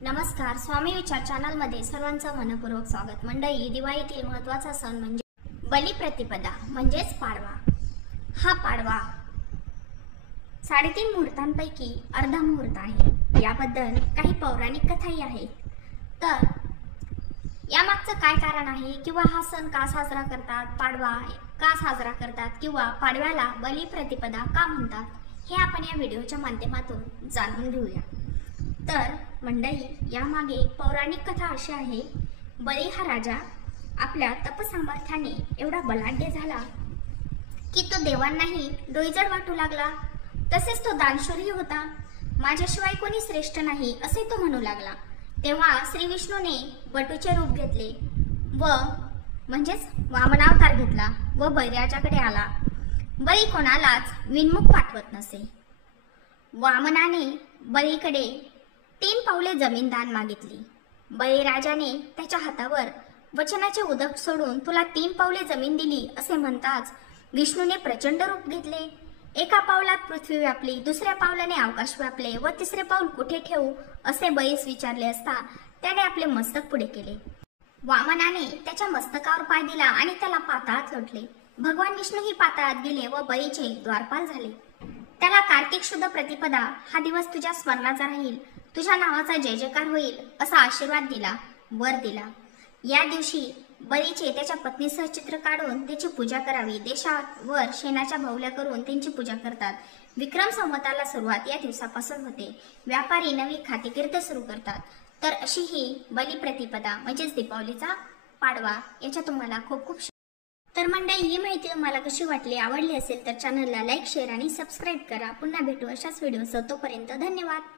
नमस्कार, स्वामी विचार चॅनल मध्ये सर्वांचं मनपूर्वक स्वागत। मंडळी, दिवाळीतील महत्त्वाचा सण म्हणजे बलिप्रतिपदा म्हणजेच पाडवा। हा पाडवा 3.5 मुहूर्तांपैकी अर्धा मुहूर्त आहे। याबद्दल काही पौराणिक कथाही आहेत। तर यामागचं काय कारण आहे किंवा हा सण का साजरा करतात, पाडवा का साजरा करतात किंवा पाडव्याला बलिप्रतिपदा का म्हणतात, हे आपण या व्हिडिओच्या माध्यमातून जाणून घेऊया। तर मंडळी, यामागे पौराणिक कथा अशी आहे, बली हा राजा आपल्या तपसामर्थ्याने एवढा बलाढ्य झाला की तो देवांनाही डोईजड वाटू लागला। तसेच तो दानशूरही होता। माझ्याशिवाय कोणी श्रेष्ठ नाही असे तो म्हणू लागला। तेव्हा श्री विष्णूने बटूचे रूप घेतले व म्हणजेच वामनावतार घेतला व बळीराजाकडे आला। बळी कोणालाच विनमुख पाठवत नसे। वामनाने बळीकडे 3 पावले जमीन दान मागितली। बळीराजाने त्याच्या हातावर वचनाचे उदक सोडून तुला 3 पावले जमीन दिली असे म्हणताच विष्णूने प्रचंड रूप घेतले। एका पावलात पृथ्वी व्यापली, दुसऱ्या पावलाने आकाश व्यापले व तिसरे पाऊल कुठे ठेवू असे बळीस विचारले असता त्याने आपले मस्तक पुढे केले। वामनाने त्याच्या मस्तकावर पाय दिला आणि त्याला पाताळात लोटले। भगवान विष्णूही पाताळात गेले व बळीचे द्वारपाल झाले। त्याला कार्तिक शुद्ध प्रतिपदा हा दिवस तुझ्या स्मरणाचा राहील, तुझ्या नावाचा जय जयकार होईल असा आशीर्वाद दिला, वर दिला। या दिवशी बळीचे त्याच्या पत्नीसह चित्र काढून त्याची पूजा करावी। देशावर शेणाच्या बाहुल्या करून त्यांची पूजा करतात। विक्रम संवताला सुरुवात या दिवसापासून होते। व्यापारी नवी खातेकीर्त सुरू करतात। तर अशी ही बलिप्रतिपदा म्हणजेच दीपावलीचा पाडवा याच्या तुम्हाला खूप खूप। तर मंडळी, ही माहिती तुम्हाला कशी वाटली, आवडली असेल तर चॅनलला लाईक, शेअर आणि सबस्क्राईब करा। पुन्हा भेटू अशाच व्हिडिओसह, तोपर्यंत धन्यवाद।